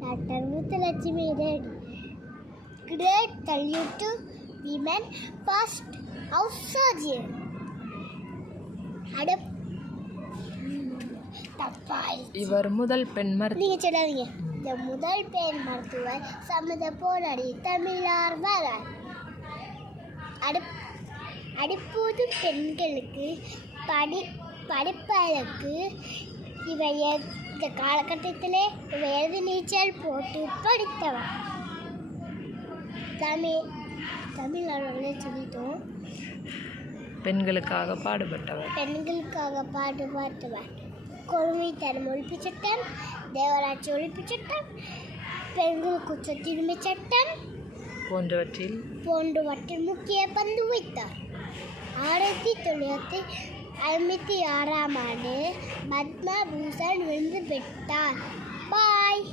Dr. Muthulakshmi Reddy. Great salute to women first house surgeon. இவர் முதல் பெண் நீங்க சொல்லாதீங்க. இந்த முதல் பெண் மருத்துவர் சமத போராடி தமிழார் வரார். அடுப்பூதும் பெண்களுக்கு படிப்பதற்கு இவை இந்த காலகட்டத்திலே இவை எழுதி நீச்சல் போட்டு படித்தவர். தமிழ்நாடு சொல்லிட்டோம். பெண்களுக்காக பாடுபட்டவர். கொடுமைத்தனம் ஒழிப்பு சட்டம், தேவராட்சி ஒழிப்பு சட்டம், பெண்களுக்கு சொத்துரிமை சட்டம் போன்றவற்றில் முக்கிய பங்கு வைத்தார். 1956 பத்ம பூஷன் விருது பெற்றார். பாய்.